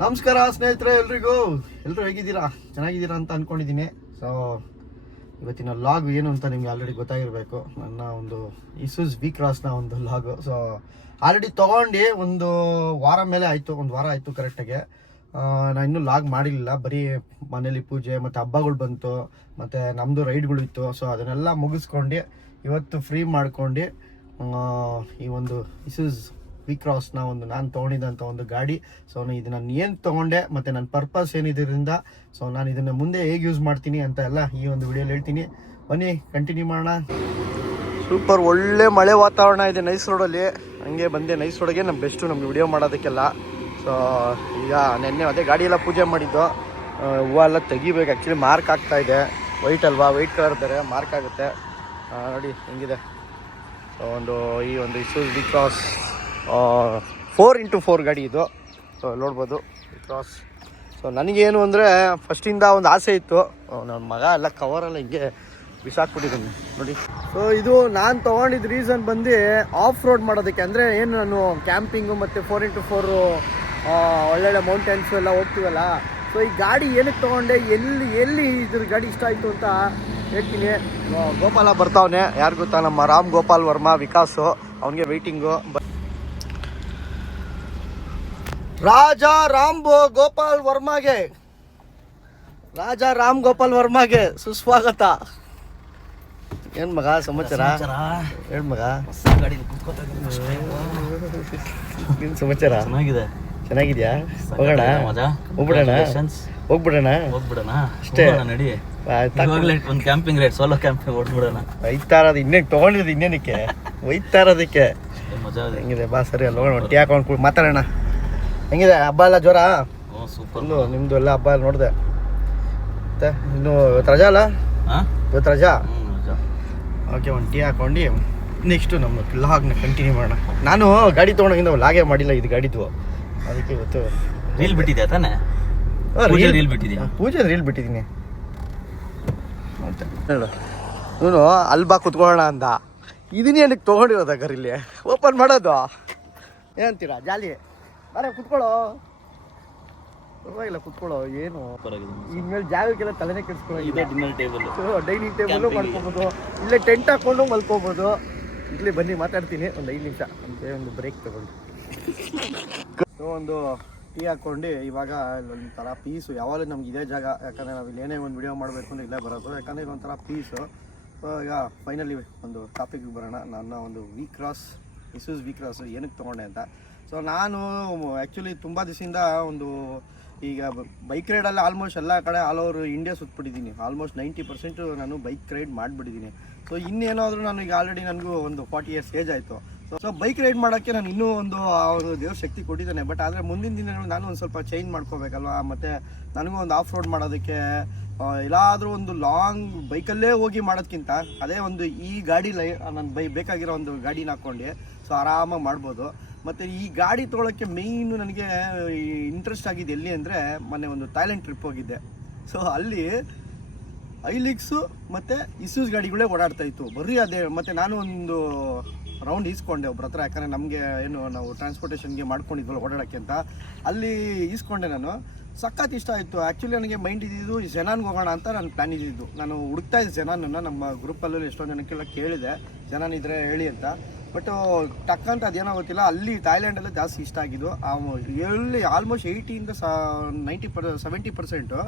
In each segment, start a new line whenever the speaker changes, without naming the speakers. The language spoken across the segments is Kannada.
ನಮಸ್ಕಾರ ಸ್ನೇಹಿತರೆ, ಎಲ್ರಿಗೂ? ಎಲ್ಲರೂ ಹೇಗಿದ್ದೀರಾ? ಚೆನ್ನಾಗಿದ್ದೀರಾ ಅಂತ ಅನ್ಕೊಂಡಿದ್ದೀನಿ. ಸೊ ಇವತ್ತಿನ ಲಾಗ್ ಏನು ಅಂತ ನಿಮಗೆ ಆಲ್ರೆಡಿ ಗೊತ್ತಾಗಿರಬೇಕು. ನನ್ನ ಒಂದು ಇಸೂಸ್ ವಿ ಕ್ರಾಸ್ನ ಒಂದು ಲಾಗು ಸೊ ಆಲ್ರೆಡಿ ತೊಗೊಂಡು ಒಂದು ವಾರ ಮೇಲೆ ಆಯಿತು, ಒಂದು ವಾರ ಆಯಿತು ಕರೆಕ್ಟಾಗಿ ನಾನು ಇನ್ನೂ ಲಾಗ್ ಮಾಡಿರಲಿಲ್ಲ. ಬರೀ ಮನೇಲಿ ಪೂಜೆ, ಮತ್ತು ಹಬ್ಬಗಳು ಬಂತು, ಮತ್ತು ನಮ್ಮದು ರೈಡ್ಗಳು ಇತ್ತು. ಸೊ ಅದನ್ನೆಲ್ಲ ಮುಗಿಸ್ಕೊಂಡು, ಇವತ್ತು ಫ್ರೀ ಮಾಡ್ಕೊಂಡು ಈ ಒಂದು ಇಸೂಸ್ ವಿ ಕ್ರಾಸ್ನ ಒಂದು ನಾನು ತೊಗೊಂಡಿದ್ದಂಥ ಒಂದು ಗಾಡಿ. ಸೊ ಇದು ನಾನು ಏನು ತೊಗೊಂಡೆ, ಮತ್ತು ನನ್ನ ಪರ್ಪಸ್ ಏನಿದ್ರಿಂದ ಸೊ ನಾನು ಇದನ್ನು ಮುಂದೆ ಹೇಗೆ ಯೂಸ್ ಮಾಡ್ತೀನಿ ಅಂತ ಎಲ್ಲ ಈ ಒಂದು ವಿಡಿಯೋಲಿ ಹೇಳ್ತೀನಿ. ಬನ್ನಿ ಕಂಟಿನ್ಯೂ ಮಾಡೋಣ. ಸೂಪರ್ ಒಳ್ಳೆ ಮಳೆ ವಾತಾವರಣ ಇದೆ ನೈಸ್ ರೋಡಲ್ಲಿ ಹಂಗೆ ಬಂದೆ ನೈಸ್ ರೋಡಿಗೆ ನಮ್ಮ ಬೆಸ್ಟು ನಮ್ಗೆ ವಿಡಿಯೋ ಮಾಡೋದಕ್ಕೆಲ್ಲ. ಸೊ ಈಗ ನೆನ್ನೆ ಅದೇ ಗಾಡಿ ಎಲ್ಲ ಪೂಜೆ ಮಾಡಿದ್ದು. ಹೂವು ಎಲ್ಲ ತೆಗಿಬೇಕು. ಆ್ಯಕ್ಚುಲಿ ಮಾರ್ಕ್ ಆಗ್ತಾ ಇದೆ. ವೈಟ್ ಅಲ್ವಾ? ವೈಟ್ ಕಲರ್ ಬೇರೆ ಮಾರ್ಕ್ ಆಗುತ್ತೆ. ನೋಡಿ, ಹೆಂಗಿದೆ. ಒಂದು ಈ ಒಂದು Isuzu because four into four ಗಾಡಿ ಇದು. ಸೊ ನೋಡ್ಬೋದು. ಕ್ರಾಸ್ ಸೊ ನನಗೇನು ಅಂದರೆ ಫಸ್ಟಿಂದ ಒಂದು ಆಸೆ ಇತ್ತು. ನನ್ನ ಮಗ ಎಲ್ಲ ಕವರಲ್ಲ ಹಿಂಗೆ ಬಿಸಾಕ್ಬಿಟ್ಟಿದ್ದೀನಿ. ನೋಡಿ. ಸೊ ಇದು ನಾನು ತೊಗೊಂಡಿದ್ದ ರೀಸನ್ ಬಂದು ಆಫ್ ರೋಡ್ ಮಾಡೋದಕ್ಕೆ. ಅಂದರೆ ಏನು ನಾನು ಕ್ಯಾಂಪಿಂಗು ಮತ್ತು ಫೋರ್ ಇಂಟು ಫೋರು ಒಳ್ಳೊಳ್ಳೆ ಮೌಂಟೇನ್ಸು ಎಲ್ಲ ಹೋಗ್ತೀವಲ್ಲ. ಸೊ ಈ ಗಾಡಿ ಏನಕ್ಕೆ ತೊಗೊಂಡೆ, ಎಲ್ಲಿ ಎಲ್ಲಿ ಇದ್ರ ಗಾಡಿ ಇಷ್ಟ ಆಯಿತು ಅಂತ ಹೇಳ್ತೀನಿ. ಗೋಪಾಲ ಬರ್ತಾವನೆ. ಯಾರು ಗೊತ್ತಾ? ನಮ್ಮ ರಾಮ್ ಗೋಪಾಲ್ ವರ್ಮಾ, ವಿಕಾಸು. ಅವನಿಗೆ ವೆಯ್ಟಿಂಗು ರಾಜ ರಾಮ್ ಗೋಪಾಲ್ ವರ್ಮಾಗೆ. ರಾಜ ರಾಮ್ ಗೋಪಾಲ್ ವರ್ಮಾಗೆ ಸುಸ್ವಾಗತ. ಏನ್ ಮಗ ಸಮಾಚಾರ? ಏನ್ ಮಗ? ಏನ್ ಸಮಾಚಾರ?
ಚೆನ್ನಾಗಿದೆ.
ಚೆನ್ನಾಗಿದ್ಯಾ? ಹೋಗೋಣ. ಹೋಗ್ಬಿಡೋಣ. ಹೋಗ್ಬಿಡೋಣ.
ಹೋಗ್ಬಿಡೋಣ.
ಅಷ್ಟೇ.
ನಡಿ. ಒಂದು ಕ್ಯಾಂಪಿಂಗ್ ರೈಡ್ ಸೋಲೋ ಕ್ಯಾಂಪಿಂಗ್ ಓಡ್ಬಿಡೋಣ.
ಒಯ್ತಾ ಇರೋದು ಇನ್ನೇನು ತೊಗೊಂಡಿರೋದು ಇನ್ನೇನಕ್ಕೆ? ಒಯ್ತಾ
ಅದಕ್ಕೆ ಮಜಾ
ಹೆಂಗಿದೆ? ಬಾ ಸರಿ ಅಲ್ಲಿ ಹೋಗೋಣ ಟೀ ಹಾಕೊಂಡು ಕೂಡ್ ಮಾತಾಡೋಣ. ಹೆಂಗಿದೆ? ಹಬ್ಬ ಎಲ್ಲ ಜ್ವರ?
ಸೂಪರ್
ನಿಮ್ದು ಎಲ್ಲ ಹಬ್ಬ ಎಲ್ಲ ನೋಡಿದೆ. ಮತ್ತೆ ಇನ್ನು ಇವತ್ತು ರಜಾ ಅಲ್ಲ?
ಹಾ
ಇವತ್ತು ರಜಾ? ಓಕೆ ಒಂದು ಟೀ ಹಾಕೊಂಡು ನೆಕ್ಸ್ಟು ನಮ್ಮ ಲಾಗ್ನ ಕಂಟಿನ್ಯೂ ಮಾಡೋಣ. ನಾನು ಗಾಡಿ ತೊಗೊಂಡೋಗಿಂದ ಲಾಗೇ ಮಾಡಿಲ್ಲ ಇದು ಗಾಡಿದು. ಅದಕ್ಕೆ ಇವತ್ತು
ರೀಲ್ ಬಿಟ್ಟಿದೆ ತಾನೆ?
ರೀಲ್
ರೀಲ್ ಬಿಟ್ಟಿದ್ಯಾ?
ಪೂಜೆ ರೀಲ್ ಬಿಟ್ಟಿದ್ದೀನಿ. ಹೇಳು. ಇವನು ಅಲ್ಲಿ ಬಾ ಕುತ್ಕೊಳ್ಳೋಣ ಅಂದ. ಇದನ್ನೇ ಏನಕ್ಕೆ ತೊಗೊಂಡಿರೋದ ಇಲ್ಲಿ ಓಪನ್ ಮಾಡೋದು? ಏನಂತೀರಾ ಜಾಲಿ. ಬಾರೆ ಕುತ್ಕೊಳ್ಳೋ. ಪರವಾಗಿಲ್ಲ ಕುತ್ಕೊಳ್ಳೋ ಏನು? ಮೇಲೆ ಜಾಗಕ್ಕೆಲ್ಲ ತಲೆನೇ ಕೆಡಿಸ್ಕೊಳ್ಳೋ
ಡಿನ್ನರ್ ಟೇಬಲ್
ಡೈನಿಂಗ್ ಟೇಬಲ್. ಮಾಡ್ಕೋಬೋದು ಇಲ್ಲೇ ಟೆಂಟ್ ಹಾಕೊಂಡು ಮಲ್ಕೋಬೋದು. ಇಲ್ಲಿ ಬನ್ನಿ ಮಾತಾಡ್ತೀನಿ. ಒಂದು ಐದು ನಿಮಿಷ. ಅಂತೇ ಒಂದು ಬ್ರೇಕ್ ತಗೊಂಡು. ಸೊ ಒಂದು ಟೀ ಹಾಕೊಂಡು ಇವಾಗ ಒಂಥರ ಪೀಸು ಯಾವಾಗಲೂ ನಮ್ಗೆ ಇದೇ ಜಾಗ ಯಾಕಂದರೆ ನಾವು ಇಲ್ಲಿ ಏನೇ ಒಂದು ವಿಡಿಯೋ ಮಾಡಬೇಕು ಅಂದ್ರೆ ಇಲ್ಲೇ ಬರೋದು. ಯಾಕಂದರೆ ಇದೊಂಥರ ಪೀಸು ಸೊ ಈಗ ಫೈನಲಿ ಒಂದು ಟಾಪಿಕ್ಗೆ ಬರೋಣ. ನನ್ನ ಒಂದು V cross Isuzu V cross ಏನಕ್ಕೆ ತೊಗೊಂಡೆ ಅಂತ. ಸೊ ನಾನು ಆ್ಯಕ್ಚುಲಿ ತುಂಬ ದಿವಸದಿಂದ ಒಂದು ಈಗ ಬೈಕ್ ರೈಡಲ್ಲಿ ಆಲ್ಮೋಸ್ಟ್ ಎಲ್ಲ ಕಡೆ ಆಲ್ ಓವರ್ ಇಂಡಿಯಾ ಸುತ್ತಬಿಟ್ಟಿದ್ದೀನಿ ಆಲ್ಮೋಸ್ಟ್ ನೈಂಟಿ ಪರ್ಸೆಂಟು ನಾನು ಬೈಕ್ ರೈಡ್ ಮಾಡಿಬಿಟ್ಟಿದ್ದೀನಿ. ಸೊ ಇನ್ನೇನಾದರೂ ನಾನು ಈಗ ಆಲ್ರೆಡಿ ನನಗೂ ಒಂದು ಫಾರ್ಟಿ ಇಯರ್ಸ್ ಏಜ್ ಆಯಿತು. ಸೊ ಸೊ ಬೈಕ್ ರೈಡ್ ಮಾಡೋಕ್ಕೆ ನಾನು ಇನ್ನೂ ಒಂದು ಒಂದು ದೇವ್ರ ಶಕ್ತಿ ಕೊಟ್ಟಿದ್ದೇನೆ. ಬಟ್ ಆದರೆ ಮುಂದಿನ ದಿನಗಳು ನಾನು ಒಂದು ಸ್ವಲ್ಪ ಚೇಂಜ್ ಮಾಡ್ಕೋಬೇಕಲ್ವಾ? ಮತ್ತು ನನಗೂ ಒಂದು ಆಫ್ ರೋಡ್ ಮಾಡೋದಕ್ಕೆ ಎಲ್ಲಾದರೂ ಒಂದು ಲಾಂಗ್ ಬೈಕಲ್ಲೇ ಹೋಗಿ ಮಾಡೋದಕ್ಕಿಂತ ಅದೇ ಒಂದು ಈ ಗಾಡಿ ಲೈ ನನ್ನ ಬೈ, ಬೇಕಾಗಿರೋ ಒಂದು ಗಾಡಿನ ಹಾಕ್ಕೊಂಡು ಸೊ ಆರಾಮಾಗಿ ಮಾಡ್ಬೋದು. ಮತ್ತು ಈ ಗಾಡಿ ತೊಗೊಳಕ್ಕೆ ಮೇಯ್ನು ನನಗೆ ಇಂಟ್ರೆಸ್ಟ್ ಆಗಿದೆ ಎಲ್ಲಿ ಅಂದರೆ ಮೊನ್ನೆ ಒಂದು ಥಾಯ್ಲೆಂಡ್ ಟ್ರಿಪ್ ಹೋಗಿದ್ದೆ. ಸೊ ಅಲ್ಲಿ ಐಲಿಕ್ಸು ಮತ್ತು ಇಸ್ಯೂಸ್ ಗಾಡಿಗಳೇ ಓಡಾಡ್ತಾ ಇತ್ತು. ಬರೀ ಅದೇ, ಮತ್ತು ನಾನು ಒಂದು ರೌಂಡ್ ಈಸ್ಕೊಂಡೆ ಒಬ್ರ ಹತ್ರ, ಯಾಕಂದರೆ ನಮಗೆ ಏನು ನಾವು ಟ್ರಾನ್ಸ್ಪೋರ್ಟೇಷನ್ಗೆ ಮಾಡ್ಕೊಂಡಿದ್ವಲ್ಲ ಓಡಾಡೋಕ್ಕೆ ಅಂತ. ಅಲ್ಲಿ ಈಸ್ಕೊಂಡೆ ನಾನು. ಸಖತ್ ಇಷ್ಟ ಆಯಿತು. ಆ್ಯಕ್ಚುಲಿ ನನಗೆ ಮೈಂಡ್ ಇದ್ದಿದ್ದು ಜನಾನ್ಗೆ ಹೋಗೋಣ ಅಂತ ನಾನು ಪ್ಲ್ಯಾನ್ ಇದ್ದಿದ್ದು. ನಾನು ಹುಡುಕ್ತಾ ಇದ್ದೆ ಜನಾನನ್ನು ನಮ್ಮ ಗ್ರೂಪಲ್ಲೂ ಎಷ್ಟೊಂದು ಜನಕ್ಕೆಲ್ಲ ಕೇಳಿದೆ. ಜನಾನ್ ಇದ್ರೆ ಹೇಳಿ ಅಂತ. ಬಟ್ ಟಕ್ಕಂತ ಅದೇನೋ ಗೊತ್ತಿಲ್ಲ. ಅಲ್ಲಿ ಥಾಯ್ಲ್ಯಾಂಡಲ್ಲೇ ಜಾಸ್ತಿ ಇಷ್ಟ ಆಗಿದ್ದು. ಎಲ್ಲಿ ಆಲ್ಮೋಸ್ಟ್ ಏಯ್ಟಿಯಿಂದ ಸ ನೈಂಟಿ ಪರ್ ಸೆವೆಂಟಿ ಪರ್ಸೆಂಟು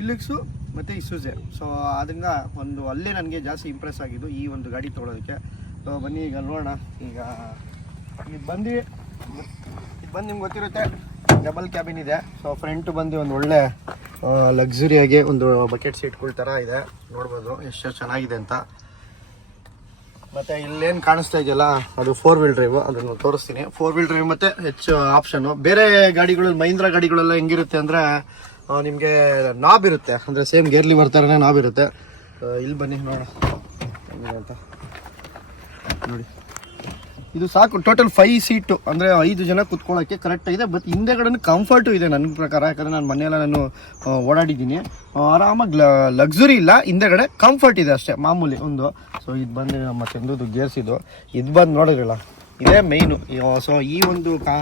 ಇಲ್ಲಿಕ್ಸು ಮತ್ತು ಇಸೂಸೆ ಸೊ ಅದರಿಂದ ಒಂದು, ಅಲ್ಲೇ ನನಗೆ ಜಾಸ್ತಿ ಇಂಪ್ರೆಸ್ ಆಗಿದ್ದು ಈ ಒಂದು ಗಾಡಿ ತೊಗೊಳೋದಕ್ಕೆ. ಸೊ ಬನ್ನಿ ಈಗ ನೋಡೋಣ. ಈಗ ಇಲ್ಲಿ ಬಂದು ಇದು ಬಂದು ನಿಮ್ಗೆ ಗೊತ್ತಿರುತ್ತೆ ಡಬಲ್ ಕ್ಯಾಬಿನ್ ಇದೆ. ಸೊ ಫ್ರಂಟ್ ಬಂದು ಒಂದು ಒಳ್ಳೆ ಲಕ್ಸುರಿಯಾಗಿ ಒಂದು ಬಕೆಟ್ ಸೀಟ್ಗಳ ಥರ ಇದೆ. ನೋಡ್ಬೋದು, ಎಷ್ಟು ಚೆನ್ನಾಗಿದೆ ಅಂತ. ಮತ್ತು ಇಲ್ಲೇನು ಕಾಣಿಸ್ತಾ ಇದೆಯಲ್ಲ, ಅದು ಫೋರ್ ವೀಲ್ ಡ್ರೈವ್ ಅದನ್ನು ತೋರಿಸ್ತೀನಿ. ಫೋರ್ ವೀಲ್ ಡ್ರೈವ್ ಮತ್ತು ಹೆಚ್ಚು ಆಪ್ಷನ್ ಬೇರೆ ಗಾಡಿಗಳಲ್ಲಿ ಮಹೀಂದ್ರ ಗಾಡಿಗಳೆಲ್ಲ ಹೆಂಗಿರುತ್ತೆ ಅಂದರೆ ನಿಮಗೆ ನಾಬ್ ಇರುತ್ತೆ. ಅಂದರೆ ಸೇಮ್ ಗೇರ್ಲಿ ಬರ್ತಾರೇ ನಾಬ್ ಇರುತ್ತೆ. ಇಲ್ಲಿ ಬನ್ನಿ, ನೋಡೋಣ. ಅಂತ. ನೋಡಿ. ಇದು ಸಾಕು ಟೋಟಲ್ ಫೈವ್ ಸೀಟು ಅಂದರೆ ಐದು ಜನ ಕುತ್ಕೊಳ್ಳೋಕ್ಕೆ ಕರೆಕ್ಟ್ ಆಗಿದೆ. ಬಟ್ ಹಿಂದೆಗಡೆ ಕಂಫರ್ಟು ಇದೆ ನನ್ನ ಪ್ರಕಾರ, ಯಾಕಂದರೆ ನಾನು ಮನೆಯೆಲ್ಲ ನಾನು ಓಡಾಡಿದ್ದೀನಿ. ಆರಾಮಾಗಿ ಲಕ್ಸುರಿ ಇಲ್ಲ, ಹಿಂದೆಗಡೆ ಕಂಫರ್ಟ್ ಇದೆ ಅಷ್ಟೇ, ಮಾಮೂಲಿ ಒಂದು. ಸೊ ಇದು ಬಂದು ನಮ್ಮ ಚಂದ್ರದ್ದು ಗೇರ್ಸ್ ಇದು. ಇದು ಬಂದು ನೋಡಿದ್ರಲ್ಲ, ಇದೇ ಮೇಯ್ನು ಸೊ ಈ ಒಂದು ಕಾ,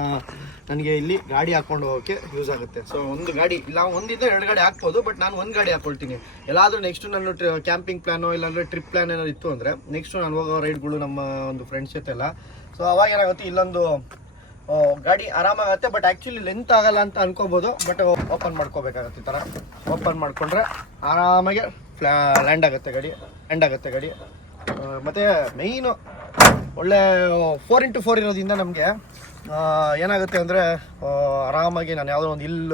ನನಗೆ ಇಲ್ಲಿ ಗಾಡಿ ಹಾಕೊಂಡು ಹೋಗೋಕ್ಕೆ ಯೂಸ್ ಆಗುತ್ತೆ. ಸೊ ಒಂದು ಗಾಡಿ, ಇಲ್ಲ, ಒಂದಿಂದ ಎರಡು ಗಾಡಿ ಹಾಕ್ಬೋದು ಬಟ್ ನಾನು ಒಂದು ಗಾಡಿ ಹಾಕ್ಕೊಳ್ತೀನಿ ಎಲ್ಲಾದರೂ ನೆಕ್ಸ್ಟ್ ನಾನು ಕ್ಯಾಂಪಿಂಗ್ ಪ್ಲ್ಯಾನೋ ಇಲ್ಲಾಂದರೆ ಟ್ರಿಪ್ ಪ್ಲಾನ್ ಏನಾದ್ರು ಇತ್ತು ಅಂದರೆ ನೆಕ್ಸ್ಟ್ ನಾನು ಹೋಗೋ ರೈಡ್ಗಳು ನಮ್ಮ ಒಂದು ಫ್ರೆಂಡ್ಸ್ ಜೊತೆ ಎಲ್ಲ ಸೊ ಅವಾಗ ಏನಾಗುತ್ತೆ, ಇಲ್ಲೊಂದು ಗಾಡಿ ಆರಾಮಾಗತ್ತೆ ಬಟ್ ಆ್ಯಕ್ಚುಲಿ ಲೆಂತ್ ಆಗಲ್ಲ ಅಂತ ಅನ್ಕೋಬೋದು. ಬಟ್ ಓಪನ್ ಮಾಡ್ಕೋಬೇಕಾಗತ್ತೆ ಈ ಥರ ಓಪನ್ ಮಾಡ್ಕೊಂಡ್ರೆ ಆರಾಮಾಗಿ ಫ್ಲಾ ಲ್ಯಾಂಡ್ ಆಗುತ್ತೆ ಗಾಡಿ ಲ್ಯಾಂಡ್ ಆಗುತ್ತೆ ಗಾಡಿ. ಮತ್ತು ಮೇಯ್ನು ಒಳ್ಳೆ ಫೋರ್ ಇಂಟು ಫೋರ್ ಇರೋದ್ರಿಂದ ನಮಗೆ ಏನಾಗುತ್ತೆ ಅಂದರೆ ಆರಾಮಾಗಿ ನಾನು ಯಾವುದೋ ಒಂದು ಹಿಲ್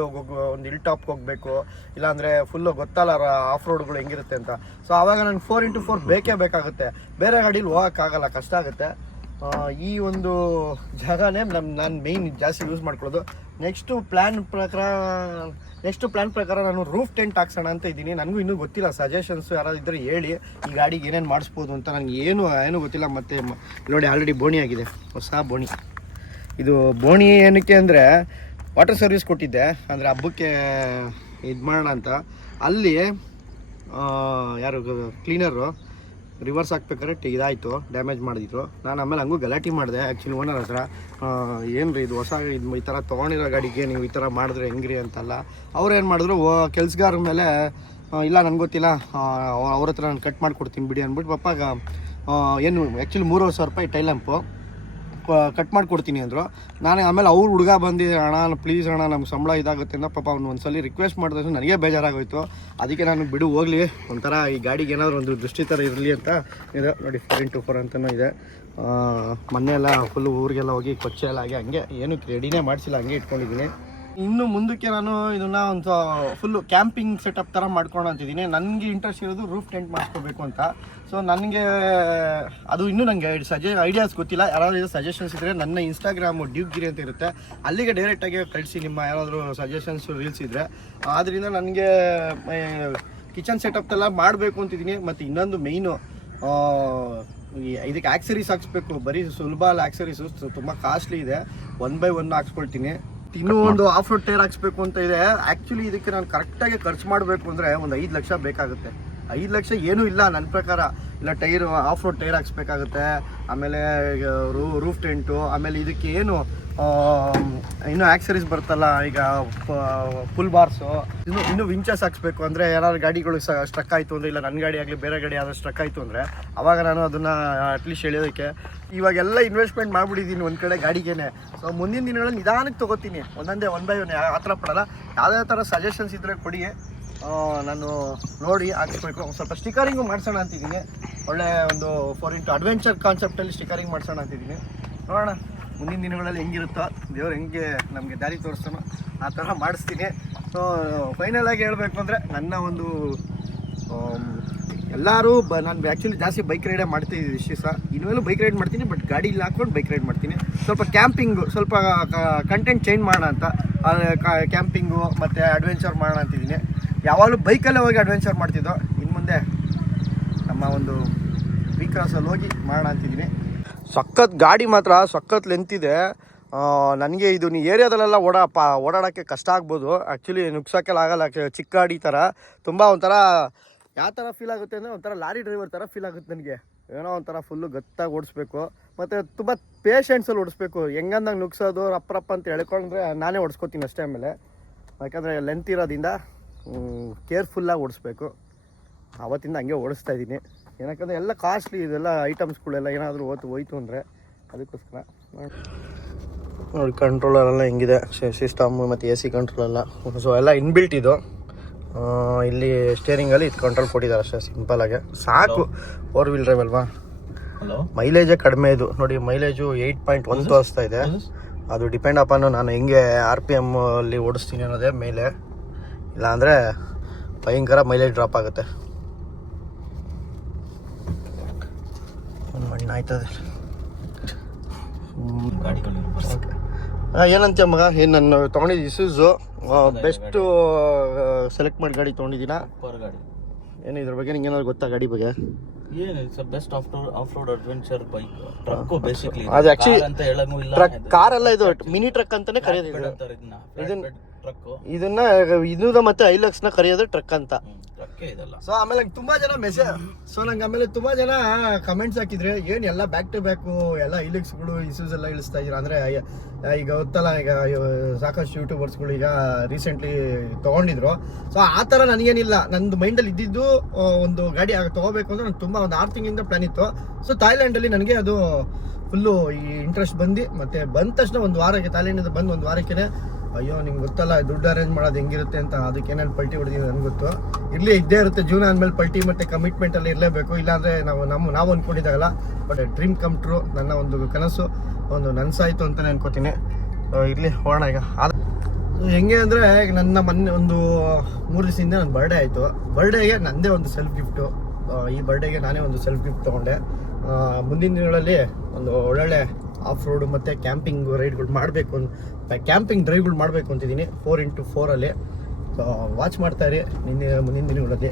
ಒಂದು ಹಿಲ್ ಟಾಪ್ಗೆ ಹೋಗಬೇಕು. ಇಲ್ಲಾಂದರೆ ಫುಲ್ಲು ಗೊತ್ತಲ್ಲ ಆಫ್ ರೋಡ್ಗಳು ಹೆಂಗಿರುತ್ತೆ ಅಂತ. ಸೊ ಆವಾಗ ನನಗೆ ಫೋರ್ ಇಂಟು ಫೋರ್ ಬೇಕೇ ಬೇಕಾಗುತ್ತೆ. ಬೇರೆ ಗಾಡೀಲಿ ಹೋಗೋಕ್ಕಾಗಲ್ಲ, ಕಷ್ಟ ಆಗುತ್ತೆ. ಈ ಒಂದು ಜಾಗನೇ ನಮ್ಮ ನಾನು ಮೇಯ್ನ್ ಜಾಸ್ತಿ ಯೂಸ್ ಮಾಡ್ಕೊಳ್ಳೋದು. ನೆಕ್ಸ್ಟು ಪ್ಲ್ಯಾನ್ ಪ್ರಕಾರ ನೆಕ್ಸ್ಟ್ ಪ್ಲ್ಯಾನ್ ಪ್ರಕಾರ ನಾನು ರೂಫ್ ಟೆಂಟ್ ಹಾಕ್ಸೋಣ ಅಂತ ಇದ್ದೀನಿ. ನನಗೂ ಇನ್ನೂ ಗೊತ್ತಿಲ್ಲ. ಸಜೆಷನ್ಸ್ ಯಾರಾದ್ರು ಇದ್ದರೆ ಹೇಳಿ. ಈ ಗಾಡಿಗೆ ಏನೇನು ಮಾಡಿಸ್ಬೋದು ಅಂತ ನನಗೆ ಏನು, ಏನೂ ಗೊತ್ತಿಲ್ಲ. ಮತ್ತು ನೋಡಿ ಆಲ್ರೆಡಿ ಬೋಣಿ ಆಗಿದೆ. ಹೊಸ ಬೋಣಿ. ಇದು ಬೋಣಿ ಏನಕ್ಕೆ ಅಂದರೆ ವಾಟರ್ ಸರ್ವಿಸ್ ಕೊಟ್ಟಿದ್ದೆ. ಅಂದರೆ ಹಬ್ಬಕ್ಕೆ ಇದು ಮಾಡೋಣ ಅಂತ. ಅಲ್ಲಿ ಯಾರು ಕ್ಲೀನರು ರಿವರ್ಸ್ ಹಾಕ್ಬೇಕಾದ್ರೆ ಇದಾಯಿತು ಡ್ಯಾಮೇಜ್ ಮಾಡಿದ್ರು. ನಾನು ಆಮೇಲೆ ಹಂಗೂ ಗಲಾಟೆ ಮಾಡಿದೆ. ಆ್ಯಕ್ಚುಲಿ ಓನರ್ ಹತ್ರ ಏನು ರೀ ಇದು ಹೊಸ ಇದು ಈ ಥರ ತೊಗೊಂಡಿರೋ ಗಾಡಿಗೆ ನೀವು ಈ ಥರ ಮಾಡಿದ್ರೆ ಹೆಂಗ್ರಿ ಅಂತಲ್ಲ. ಅವ್ರು ಏನು ಮಾಡಿದ್ರು ಕೆಲ್ಸಗಾರ ಮೇಲೆ ಇಲ್ಲ, ನನಗೆ ಗೊತ್ತಿಲ್ಲ. ಅವ್ರ ಹತ್ರ ನಾನು ಕಟ್ ಮಾಡಿಕೊಡ್ತೀನಿ ಬಿಡಿ ಅಂದ್ಬಿಟ್ಟು ಪಾಪ ಏನು ಆ್ಯಕ್ಚುಲಿ ಮೂರುವರೆ ಸಾವಿರ ರೂಪಾಯಿ ಟೈಲಂಪು ಕಟ್ ಮಾಡಿಕೊಡ್ತೀನಿ ಅಂದರು. ನಾನು ಆಮೇಲೆ ಅವ್ರು ಹುಡುಗ ಬಂದಿದ್ದೆ ಅಣ್ಣ ಪ್ಲೀಸ್ ಅಣ್ಣ, ನಮ್ಗೆ ಸಂಬಳ ಇದಾಗುತ್ತೆ ಅಂತ ಪಾಪ ಅವ್ನು ಒಂದ್ಸಲಿ ರಿಕ್ವೆಸ್ಟ್ ಮಾಡಿದ್ರೆ ನನಗೆ ಬೇಜಾರಾಗೋಯ್ತು. ಅದಕ್ಕೆ ನಾನು ಬಿಡು, ಹೋಗಲಿ. ಒಂಥರ ಈ ಗಾಡಿಗೆ ಏನಾದರೂ ಒಂದು ದೃಷ್ಟಿ ಥರ ಇರಲಿ ಅಂತ ಇದೆ. ನೋಡಿ ಫೋರ್ ಇಂಟು ಫೋರ್ ಅಂತಲೂ ಇದೆ. ಮೊನ್ನೆ ಫುಲ್ಲು ಊರಿಗೆಲ್ಲ ಹೋಗಿ, ಕೊಚ್ಚೆ ಎಲ್ಲ ಆಗಿ ಹಂಗೆ, ಏನು ರೆಡಿನೇ ಮಾಡಿಸಿಲ್ಲ, ಹಂಗೆ ಇಟ್ಕೊಂಡಿದ್ದೀನಿ. ಇನ್ನು ಮುಂದಕ್ಕೆ ನಾನು ಇದನ್ನ ಒಂದು ಫುಲ್ಲು ಕ್ಯಾಂಪಿಂಗ್ ಸೆಟಪ್ ಥರ ಮಾಡ್ಕೊಂಡು ಅಂತಿದ್ದೀನಿ. ನನಗೆ ಇಂಟ್ರೆಸ್ಟ್ ಇರೋದು ರೂಫ್ ಟೆಂಟ್ ಮಾಡ್ಕೋಬೇಕು ಅಂತ. ಸೊ ನನಗೆ ಅದು ಇನ್ನೂ ನನಗೆ ಸಜೆ ಐಡಿಯಾಸ್ ಗೊತ್ತಿಲ್ಲ. ಯಾರಾದರೂ ಸಜೆಷನ್ಸ್ ಇದ್ದರೆ ನನ್ನ ಇನ್ಸ್ಟಾಗ್ರಾಮು ಡ್ಯೂಬ್ಗಿರಿ ಅಂತ ಇರುತ್ತೆ. ಅಲ್ಲಿಗೆ ಡೈರೆಕ್ಟಾಗಿ ಕಳಿಸಿ ನಿಮ್ಮ ಯಾರಾದರೂ ಸಜೆಷನ್ಸ್ ರೀಲ್ಸ್ ಇದ್ದರೆ ಆದ್ದರಿಂದ ನನಗೆ ಕಿಚನ್ ಸೆಟಪ್ ಎಲ್ಲ ಮಾಡಬೇಕು ಅಂತಿದ್ದೀನಿ. ಮತ್ತು ಇನ್ನೊಂದು ಮೇಯ್ನು ಇದಕ್ಕೆ ಆ್ಯಕ್ಸರೀಸ್ ಹಾಕ್ಸ್ಬೇಕು. ಬರೀ ಸುಲಭ ಅಲ್ಲ ಆಕ್ಸರೀಸು ತುಂಬ ಕಾಸ್ಟ್ಲಿ ಇದೆ. ಒನ್ ಬೈ ಒನ್ ಹಾಕ್ಸ್ಕೊಳ್ತೀನಿ. ಇನ್ನೂ ಒಂದು ಆಫ್ ರೋಡ್ ಟೈರ್ ಹಾಕ್ಸ್ಬೇಕು ಅಂತ ಇದೆ. ಆಕ್ಚುಲಿ ಇದಕ್ಕೆ ನಾನು ಕರೆಕ್ಟಾಗಿ ಖರ್ಚು ಮಾಡಬೇಕು ಅಂದರೆ ಒಂದು ಐದು ಲಕ್ಷ ಬೇಕಾಗುತ್ತೆ. ಐದು ಲಕ್ಷ ಏನೂ ಇಲ್ಲ ನನ್ನ ಪ್ರಕಾರ. ಇಲ್ಲ ಟೈರ್ ಆಫ್ ರೋಡ್ ಟೈರ್ ಹಾಕ್ಸ್ಬೇಕಾಗುತ್ತೆ. ಆಮೇಲೆ ರೂ ರೂಫ್ ಟೆಂಟು ಆಮೇಲೆ ಇದಕ್ಕೆ ಏನು ಇನ್ನೂ ಆಕ್ಸರೀಸ್ ಬರುತ್ತಲ್ಲ, ಈಗ ಫುಲ್ ಬಾರ್ಸು ಇನ್ನು, ಇನ್ನೂ ವಿಂಚಸ್ ಹಾಕ್ಸ್ಬೇಕು ಅಂದರೆ, ಏನಾದ್ರು ಗಾಡಿಗಳು ಸ್ಟ್ರಕ್ ಆಯಿತು ಅಂದರೆ, ಇಲ್ಲ ನನ್ನ ಗಾಡಿ ಆಗಲಿ, ಬೇರೆ ಗಾಡಿ ಆದರೂ ಸ್ಟ್ರಕ್ ಆಯಿತು ಅಂದರೆ, ಅವಾಗ ನಾನು ಅದನ್ನು ಅಟ್ಲೀಸ್ಟ್ ಹೇಳೋದಕ್ಕೆ ಇವಾಗೆಲ್ಲ ಇನ್ವೆಸ್ಟ್ಮೆಂಟ್ ಮಾಡಿಬಿಟ್ಟಿದ್ದೀನಿ ಒಂದು ಕಡೆ ಗಾಡಿಗೇನೆ. ಸೊ ಮುಂದಿನ ದಿನಗಳಲ್ಲಿ ನಿಧಾನಕ್ಕೆ ತೊಗೋತೀನಿ. ಒಂದೊಂದೇ ಒನ್ ಬೈ ಒನ್ ಆ ಥರ ಪಡಲ್ಲ. ಯಾವುದೇ ಥರ ಸಜೆಷನ್ಸ್ ಇದ್ದರೆ ಕೊಡಿ. ನಾನು ನೋಡಿ ಹಾಕಿಸ್ಬೇಕು ಸ್ವಲ್ಪ ಸ್ಟಿಕರಿಂಗು ಮಾಡ್ಸೋಣ ಅಂತಿದ್ದೀನಿ. ಒಳ್ಳೆ ಒಂದು ಫೋರ್ ಇಂಟು ಅಡ್ವೆಂಚರ್ ಕಾನ್ಸೆಪ್ಟಲ್ಲಿ ಸ್ಟಿಕರಿಂಗ್ ಮಾಡ್ಸೋಣ ಅಂತಿದ್ದೀನಿ. ನೋಡೋಣ, ಮುಂದಿನ ದಿನಗಳಲ್ಲಿ ಹೆಂಗಿರುತ್ತೋ, ದೇವ್ರು ಹೆಂಗೆ ನಮಗೆ ದಾರಿ ತೋರಿಸ್ತಾನೋ ಆ ಥರ ಮಾಡಿಸ್ತೀನಿ. ಸೊ ಫೈನಲ್ ಆಗಿ ಹೇಳಬೇಕು ಅಂದರೆ ನನ್ನ ಒಂದು ಎಲ್ಲರೂ ಬ ನಾನು ಆ್ಯಕ್ಚುಲಿ ಜಾಸ್ತಿ ಬೈಕ್ ರೈಡೇ ಮಾಡ್ತಿದ್ದೀನಿ ದಿವಸ ಇನ್ಮೇಲೂ ಬೈಕ್ ರೈಡ್ ಮಾಡ್ತೀನಿ ಬಟ್ ಗಾಡಿ ಇಲ್ಲಿ ಹಾಕ್ಕೊಂಡು ಬೈಕ್ ರೈಡ್ ಮಾಡ್ತೀನಿ. ಸ್ವಲ್ಪ ಕ್ಯಾಂಪಿಂಗು ಸ್ವಲ್ಪ ಕಂಟೆಂಟ್ ಚೇಂಜ್ ಮಾಡೋಣ ಅಂತ. ಕ್ಯಾಂಪಿಂಗು ಮತ್ತು ಅಡ್ವೆಂಚರ್ ಮಾಡೋಣ ಅಂತಿದ್ದೀನಿ. ಯಾವಾಗಲೂ ಬೈಕಲ್ಲೇ ಹೋಗಿ ಅಡ್ವೆಂಚರ್ ಮಾಡ್ತಿದ್ದೋ ಇನ್ನು ಮುಂದೆ ನಮ್ಮ ಒಂದು ವಿಕ್ರಾಸಲ್ಲಿ ಹೋಗಿ ಮಾಡೋಣ ಅಂತಿದ್ದೀನಿ ಸಖತ್ ಗಾಡಿ ಮಾತ್ರ, ಸಖತ್ ಲೆಂತ್ ಇದೆ. ನನಗೆ ಇದು ನೀ ಏರಿಯಾದಲ್ಲೆಲ್ಲ ಓಡಾಪ ಓಡಾಡೋಕ್ಕೆ ಕಷ್ಟ ಆಗ್ಬೋದು. ಆ್ಯಕ್ಚುಲಿ ನುಗ್ಸೋಕ್ಕೆಲ್ಲ ಆಗಲ್ಲ. ಚಿಕ್ಕ ಗಾಡಿ ಥರ ತುಂಬ ಒಂಥರ ಯಾವ ಥರ ಫೀಲ್ ಆಗುತ್ತೆ ಅಂದರೆ ಒಂಥರ ಲಾರಿ ಡ್ರೈವರ್ ಥರ ಫೀಲ್ ಆಗುತ್ತೆ ನನಗೆ. ಏನೋ ಒಂಥರ ಫುಲ್ಲು ಗತ್ತಾಗಿ ಓಡಿಸ್ಬೇಕು. ಮತ್ತು ತುಂಬ ಪೇಷೆಂಟ್ಸಲ್ಲಿ ಓಡಿಸ್ಬೇಕು. ಹೆಂಗಂದಂಗೆ ನುಗ್ಸೋದು ರಪ್ಪ ರಪ್ಪ ಅಂತ ಹೇಳ್ಕೊಂಡ್ರೆ ನಾನೇ ಓಡಿಸ್ಕೊತೀನಿ ಅಷ್ಟೇ ಆಮೇಲೆ. ಯಾಕಂದರೆ ಲೆಂತ್ ಇರೋದ್ರಿಂದ ಕೇರ್ಫುಲ್ಲಾಗಿ ಓಡಿಸ್ಬೇಕು. ಆವತ್ತಿಂದ ಹಂಗೆ ಓಡಿಸ್ತಾ ಇದ್ದೀನಿ. ಏನಕ್ಕಂದ್ರೆ ಎಲ್ಲ ಕಾಸ್ಟ್ಲಿ ಇದೆಲ್ಲ ಐಟಮ್ಸ್ಗಳೆಲ್ಲ ಏನಾದರೂ ಹೋಯ್ತು ಹೋಯ್ತು ಅಂದರೆ ಅದಕ್ಕೋಸ್ಕರ. ನೋಡಿ ಕಂಟ್ರೋಲರ್ ಎಲ್ಲ ಹೆಂಗಿದೆ. ಸಿಸ್ಟಮ್ ಮತ್ತು ಎ ಸಿ ಕಂಟ್ರೋಲ್ ಎಲ್ಲ. ಸೊ ಎಲ್ಲ ಇನ್ಬಿಲ್ಟ್ ಇದು. ಇಲ್ಲಿ ಸ್ಟೇರಿಂಗಲ್ಲಿ ಇದು ಕಂಟ್ರೋಲ್ ಕೊಟ್ಟಿದ್ದಾರೆ ಅಷ್ಟೇ ಸಿಂಪಲಾಗೆ ಸಾಕು. ಫೋರ್ ವೀಲ್ ಡ್ರೈವ್ ಅಲ್ವಾ?
ಹಲೋ
ಮೈಲೇಜೇ ಕಡಿಮೆ ಇದು. ನೋಡಿ ಮೈಲೇಜು ಏಯ್ಟ್ ಪಾಯಿಂಟ್ ಒನ್ ತೋರಿಸ್ತಾ ಇದೆ. ಅದು ಡಿಪೆಂಡ್ ಅಪಾನು ನಾನು ಹೆಂಗೆ ಆರ್ ಪಿ ಎಮ್ಮಲ್ಲಿ ಓಡಿಸ್ತೀನಿ ಅನ್ನೋದೇ ಮೇಲೆ. ಇಲ್ಲಾಂದರೆ ಭಯಂಕರ ಮೈಲೇಜ್ ಡ್ರಾಪ್ ಆಗುತ್ತೆ. ಮಣ್ಣು ಆಯ್ತದೆ.
ಗಾಡಿಗಳು
ಏನಂತೀಯ ಮಗ? ಏನು ನಾನು ತೊಗೊಂಡಿದ್ದು ಇಸೂಸು ಬೆಸ್ಟು ಸೆಲೆಕ್ಟ್ ಮಾಡಿ ಗಾಡಿ ತೊಗೊಂಡಿದ್ದೀನ?
ಸೂಪರ್ ಗಾಡಿ.
ಏನು ಇದ್ರ ಬಗ್ಗೆ ನಿಂಗೆ ಏನಾದ್ರು ಗೊತ್ತಾ ಗಾಡಿ ಬಗ್ಗೆ?
Best of off road adventure bike truck basically
ಅದು actually
ಅಂತ ಹೇಳಂಗೂ ಇಲ್ಲ.
ಟ್ರಕ್ ಕಾರ್ ಎಲ್ಲ ಇದು ಮಿನಿ ಟ್ರಕ್ ಅಂತಾನೆ ಕರೆಯೋದು
ಇದನ್ನ.
ಇದನ್ನ
ಟ್ರಕ್
ಇದನ್ನ ಇದು ಮತ್ತೆ ಐಲಕ್ಸ್ನ ಕರೆಯೋದು ಟ್ರಕ್ ಅಂತ.
ಟ್ರಕ್ಕೇ ಇದೆಲ್ಲ.
ಸೊ ಆಮೇಲೆ ನಂಗೆ ತುಂಬಾ ಜನ ಮೆಸೇಜ್ ಸೊ ನಂಗೆ ಆಮೇಲೆ ತುಂಬಾ ಜನ ಕಮೆಂಟ್ಸ್ ಹಾಕಿದ್ರೆ ಏನ್ ಎಲ್ಲ ಬ್ಯಾಕ್ ಟು ಬ್ಯಾಕ್ ಎಲ್ಲ ಇಲಿಕ್ಸ್ಗಳು ಇಶ್ಯೂಸ್ ಎಲ್ಲ ಇಳಿಸ್ತಾ ಇದೀರ ಅಂದ್ರೆ ಈಗ ಗೊತ್ತಲ್ಲ ಈಗ ಸಾಕಷ್ಟು ಸಾಕಷ್ಟು ಯೂಟ್ಯೂಬರ್ಸ್ಗಳು ಈಗ ರೀಸೆಂಟ್ಲಿ ತಗೊಂಡಿದ್ರು. ಸೊ ಆ ಥರ ನನಗೇನಿಲ್ಲ. ನಂದು ಮೈಂಡಲ್ಲಿ ಇದ್ದಿದ್ದು ಒಂದು ಗಾಡಿ ಆಗ ತಗೋಬೇಕು ಅಂದ್ರೆ ನಂಗೆ ತುಂಬಾ ಒಂದು ಆರು ತಿಂಗಳಿಂದ ಪ್ಲಾನ್ ಇತ್ತು. ಸೊ ಥಾಯ್ಲ್ಯಾಂಡಲ್ಲಿ ನನಗೆ ಅದು ಫುಲ್ಲು ಈ ಇಂಟ್ರೆಸ್ಟ್ ಬಂದು ಮತ್ತೆ ಬಂದ ತಕ್ಷಣ ಒಂದು ವಾರಕ್ಕೆ ಥಾಯ್ಲ್ಯಾಂಡಿಂದ ಬಂದು ಒಂದು ವಾರಕ್ಕೆ ಅಯ್ಯೋ ನಿಂಗೆ ಗೊತ್ತಲ್ಲ, ದುಡ್ಡು ಅರೇಂಜ್ ಮಾಡೋದು ಹೆಂಗಿರುತ್ತೆ ಅಂತ ಅದಕ್ಕೆ ಏನೇನು ಪಲ್ಟಿ ಹೊಡೆದಿದೆ ನನಗೆ ಗೊತ್ತು. ಇರಲಿ ಇದ್ದೇ ಇರುತ್ತೆ, ಜೀವನ ಅಂದಮೇಲೆ ಪಲ್ಟಿ ಮತ್ತೆ ಕಮಿಟ್ಮೆಂಟಲ್ಲಿ ಇರಲೇಬೇಕು. ಇಲ್ಲಾಂದರೆ ನಾವು ನಮ್ಮ, ನಾವು ಅಂದ್ಕೊಂಡಿದ್ದಾಗಲ್ಲ ಬಟ್ ಡ್ರೀಮ್ ಕಮ್ ಟ್ರೂ ನನ್ನ ಒಂದು ಕನಸು, ಒಂದು ನನ್ಸಾಯ್ತು ಅಂತಲೇ ಅನ್ಕೋತೀನಿ. ಇರಲಿ, ಹೋಗೋಣ ಈಗ. ಆದ- ಹೆಂಗೆ ಅಂದ್ರೆ ನನ್ನ ಮೊನ್ನೆ ಒಂದು ಮೂರು ದಿವಸದಿಂದ ನನ್ನ ಬರ್ಡೇ ಆಯಿತು. ಬರ್ಡೇಗೆ ನನ್ನದೇ ಒಂದು ಸೆಲ್ಫ್ ಗಿಫ್ಟು ಈ ಬರ್ಡೇಗೆ ನಾನೇ ಒಂದು ಸೆಲ್ಫ್ ಗಿಫ್ಟ್ ತೊಗೊಂಡೆ. ಮುಂದಿನ ದಿನಗಳಲ್ಲಿ ಒಂದು ಒಳ್ಳೊಳ್ಳೆ ಆಫ್ ರೋಡ್ ಮತ್ತು ಕ್ಯಾಂಪಿಂಗ್ ರೈಡ್ಗಳು ಮಾಡಬೇಕು ಅಂತ ಕ್ಯಾಂಪಿಂಗ್ ಡ್ರೈವ್ಗಳು ಮಾಡಬೇಕು ಅಂತಿದ್ದೀನಿ. ಫೋರ್ ಇಂಟು ಫೋರಲ್ಲಿ ಸೊ ವಾಚ್ ಮಾಡ್ತಾರೆ ನಿನ್ನೆ, ಮುಂದಿನ ದಿನಗಳಲ್ಲಿ.